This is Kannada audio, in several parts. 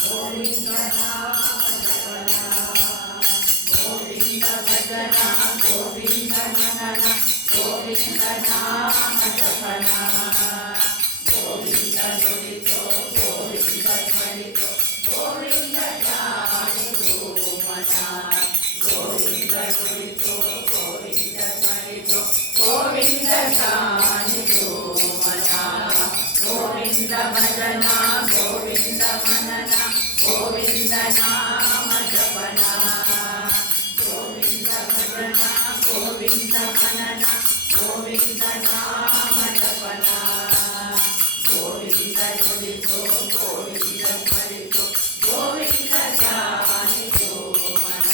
ಗೋವಿಂದ ನಾಮ ಜಪನ ಗೋವಿಂದ ಭಜನ ಗೋವಿಂದ ಮನನ ಗೋವಿಂದ ನಾಮ ಜಪನ ಗೋವಿಂದ ನುಡಿತೋ ಗೋವಿಂದ ಸ್ಮರಿತೋ ಗೋವಿಂದ ಜಾಣಿತು ಮನ ಗೋವಿಂದ ನುಡಿತೋ ಗೋವಿಂದ ಸ್ಮರಿತೋ ಗೋವಿಂದ ಜಾಣಿತು ಮನ ಗೋವಿಂದ ಭಜನ ಗೋವಿಂದ ಮನನ ಗೋವಿಂದ ನಾಮ ಜಪನ ಗೋವಿಂದ ಭಜನ ಗೋವಿಂದ ಮನನ ಗೋವಿಂದ ನಾಮ ಜಪನ ಗೋವಿಂದ ನುಡಿತೋ ಗೋವಿಂದ ಸ್ಮರಿತೋ ಗೋವಿಂದ ಜಾಣಿತೋ ಮನ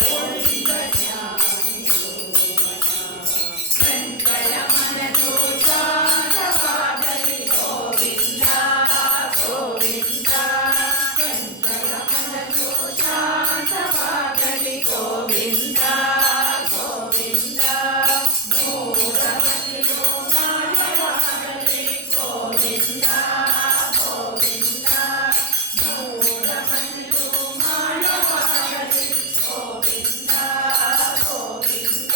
ಗೋವಿಂದ ಜಾಣಿತೋ ಮನ ಸಂಕಲ ಮನದು ಶಾಂತವಾಗಲಿ ಗೋವಿಂದ ಗೋವಿಂದ ಸಂಕಲ ಮನದು ಶಾಂತವಾಗಲಿ ಗೋವಿಂದ ಗೋವಿಂದ ಮೂರಮತಿಯು ಮಾಯವಾಗಲಿ ಗೋವಿಂದ ಗೋವಿಂದ ಮೂರಮತಿಯು ಮಾಯವಾಗಲಿ ಗೋವಿಂದ ಗೋವಿಂದ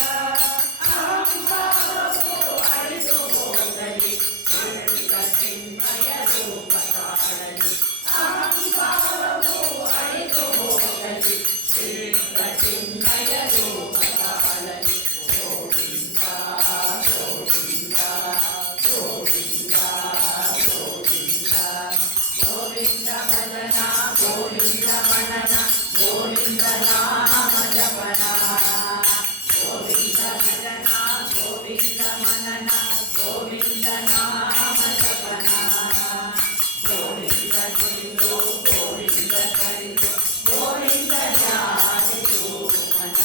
ಅಹಂಕಾರವು ಅಳಿದು ಹೋಗಲಿ ಚಿರಳಿದ ಚಿನ್ಮಯ ರೂಪ ತಾಳಲಿ ಅಹಂಕಾರವು ಅಳಿದು ಹೋಗಲಿ ಚಿರಳಿದ ಚಿನ್ಮಯ ರೂಪ ತಾಳಲಿ ಗೋವಿಂದ ಗೋವಿಂದ ಗೋವಿಂದ ಗೋವಿಂದ ಗೋವಿಂದ ಭಜನ ಗೋವಿಂದ ಮನನ ಗೋವಿಂದ ನಾಮ ಜಪನ ಗೋವಿಂದ ಭಜನ ಗೋವಿಂದ ಮನನ ಗೋವಿಂದ ನಾಮ ಜಪನ ಗೋವಿಂದ ನುಡಿತೋ ಗೋವಿಂದ ಸ್ಮರಿತೋ ಗೋವಿಂದ ಜಾಣಿತು ಮನ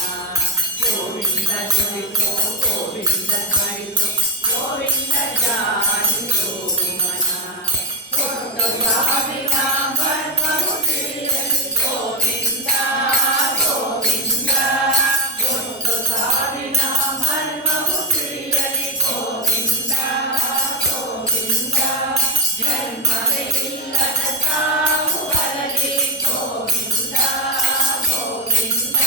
ಗೋವಿಂದ ನುಡಿತೋ ಗೋವಿಂದ ಸ್ಮರಿತೋ ಗೋವಿಂದ ಜಾಣಿತು ಮನ ಕೊಟ್ಟು ಸಾವಿನ ಮರ್ಮವು ತಿಳಿಯಲಿ ಗೋವಿಂದ ಗೋವಿಂದ ಕೊಟ್ಟು ಸಾವಿನ ಮರ್ಮವು ತಿಳಿಯಲಿ ಗೋವಿಂದ ಗೋವಿಂದ ಜನ್ಮವೇ ಇಲ್ಲದ ಸಾವು ಬರಲಿ ಗೋವಿಂದ ಗೋವಿಂದ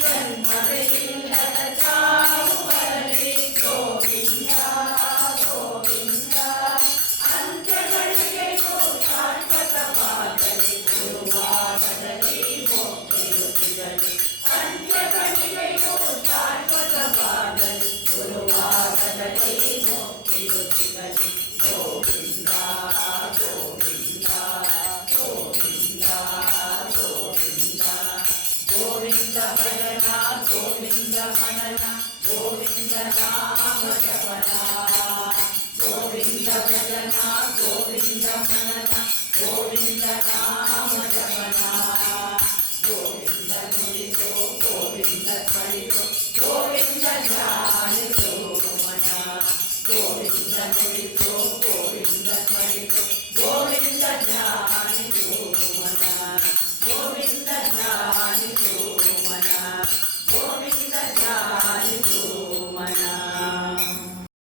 ಜನ್ಮವೇ ಇಲ್ಲದ ಸಾವು ಬರಲಿ ಗೋವಿಂದ ಗೋವಿಂದ ಅಂತ್ಯಗಳಿಗೆಗೂ ಶಾಶ್ವತವಾಗಲಿ ಗುರುವಾಗದಲ್ಲಿ ಮುಕ್ತಿಯು ಸಿಗಲಿ ಅಂತ್ಯಗಳಿಗೆಗೂ ಶಾಶ್ವತವಾಗಲಿ ಗುರುವಾಗದಲ್ಲಿ ಮುಕ್ತಿಯು ಸಿಗಲಿ ಗೋವಿಂದ ಗೋವಿಂದ ಗೋವಿಂದ ಗೋವಿಂದ ಗೋವಿಂದ ಭಜನ ಗೋವಿಂದ ಮನನ ಗೋವಿಂದ ನಾಮ ಜಪನ ಗೋವಿಂದ ಭಜನ ಗೋವಿಂದ ಮನನ ಗೋವಿಂದ ನಾಮ ಜಪನ ಗೋವಿಂದ ನುಡಿತೋ ಗೋವಿಂದ ಸ್ಮರಿತೋ ಗೋವಿಂದ ಜಾಣಿತೋ ಮನ ಗೋವಿಂದ ನುಡಿತೋ ಗೋವಿಂದ ಸ್ಮರಿತೋ ಗೋವಿಂದ